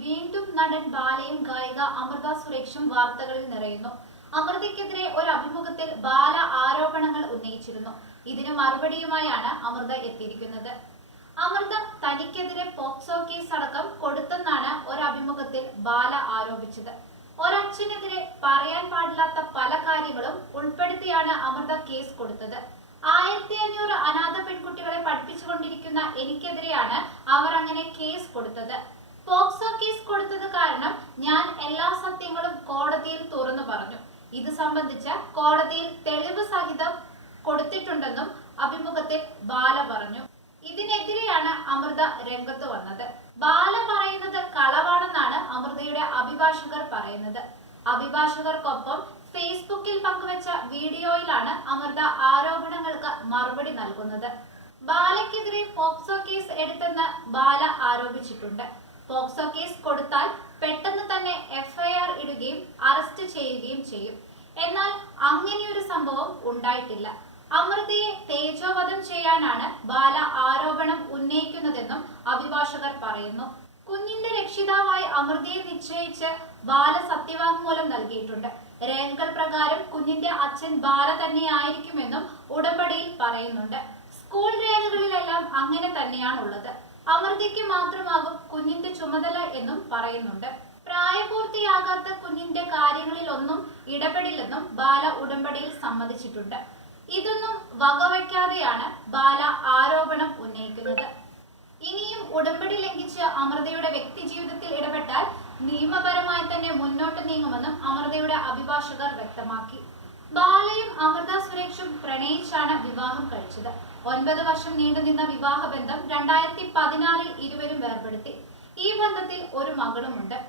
വീണ്ടും നടൻ ബാലയും ഗായിക അമൃത സുരേഷും വാർത്തകളിൽ നിറയുന്നു. അമൃതയ്ക്കെതിരെ ഒരു അഭിമുഖത്തിൽ ബാല ആരോപണങ്ങൾ ഉന്നയിച്ചിരുന്നു. ഇതിന് മറുപടിയുമായാണ് അമൃത എത്തിയിരിക്കുന്നത്. അമൃത തനിക്കെതിരെ പോക്സോ കേസ് അടക്കം കൊടുത്തെന്നാണ് ഒരു അഭിമുഖത്തിൽ ബാല ആരോപിച്ചത്. ഒരച്ഛനെതിരെ പറയാൻ പാടില്ലാത്ത പല കാര്യങ്ങളും ഉൾപ്പെടുത്തിയാണ് അമൃത കേസ് കൊടുത്തത്. ആയിരത്തി അഞ്ഞൂറ് അനാഥ പെൺകുട്ടികളെ പഠിപ്പിച്ചുകൊണ്ടിരിക്കുന്ന എനിക്കെതിരെയാണ് അവർ അങ്ങനെ കേസ് കൊടുത്തത്. പോക്സോ കോടതിയിൽ തുറന്നു പറഞ്ഞു. ഇത് സംബന്ധിച്ച് കോടതിയിൽ തെളിവ് സഹിതം കൊടുത്തിട്ടുണ്ടെന്നും അഭിമുഖത്തിൽ ബാല പറഞ്ഞു. ഇതിനെതിരെയാണ് അമൃത രംഗത്ത് വന്നത്. ബാല പറയുന്നത് കളവാണെന്നാണ് അമൃതയുടെ അഭിഭാഷകർ പറയുന്നത്. അഭിഭാഷകർക്കൊപ്പം ഫേസ്ബുക്കിൽ പങ്കുവച്ച വീഡിയോയിലാണ് അമൃത ആരോപണങ്ങൾക്ക് മറുപടി നൽകുന്നത്. ബാലയ്ക്കെതിരെ പോക്സോ കേസ് എടുത്തെന്ന് ബാല ആരോപിച്ചിട്ടുണ്ട്. പോക്സോ കേസ് കൊടുത്താൽ ചെയ്യും. എന്നാൽ ഒരു സംഭവം ഉണ്ടായിട്ടില്ല. അമൃതയെ തേജോവധം ചെയ്യാനാണ് ബാല ആരോപണം ഉന്നയിക്കുന്നതെന്നും അഭിഭാഷകർ പറയുന്നു. കുഞ്ഞിന്റെ രക്ഷിതാവായി അമൃതയെ നിശ്ചയിച്ച് ബാല സത്യവാങ്മൂലം നൽകിയിട്ടുണ്ട്. രേഖകൾ പ്രകാരം കുഞ്ഞിന്റെ അച്ഛൻ ബാല തന്നെയായിരിക്കുമെന്നും ഉടമ്പടിയിൽ പറയുന്നുണ്ട്. സ്കൂൾ രേഖകളിലെല്ലാം അങ്ങനെ തന്നെയാണുള്ളത്. അമൃതയ്ക്ക് മാത്രമാകും കുഞ്ഞിന്റെ ചുമതല എന്നും പറയുന്നുണ്ട്. പ്രായപൂർത്തിയാകാത്ത കുഞ്ഞിന്റെ കാര്യങ്ങളിലൊന്നും ഇടപെടില്ലെന്നും ബാല ഉടമ്പടിയിൽ സമ്മതിച്ചിട്ടുണ്ട്. ഇതൊന്നും വകവയ്ക്കാതെയാണ് ബാല ആരോപണം ഉന്നയിക്കുന്നത്. ഇനിയും ഉടമ്പടി ലംഘിച്ച് അമൃതയുടെ വ്യക്തി ജീവിതത്തിൽ ഇടപെട്ടാൽ നിയമപരമായി തന്നെ മുന്നോട്ട് നീങ്ങുമെന്നും അമൃതയുടെ അഭിഭാഷകർ വ്യക്തമാക്കി. ബാലയും അമൃത സുരേഷും പ്രണയിച്ചാണ് വിവാഹം കഴിച്ചത്. ഒൻപത് വർഷം നീണ്ടുനിന്ന വിവാഹബന്ധം രണ്ടായിരത്തി പതിനാറിൽ ഇരുവരും വേർപെടുത്തി. ഈ ബന്ധത്തിൽ ഒരു മകളുമുണ്ട്.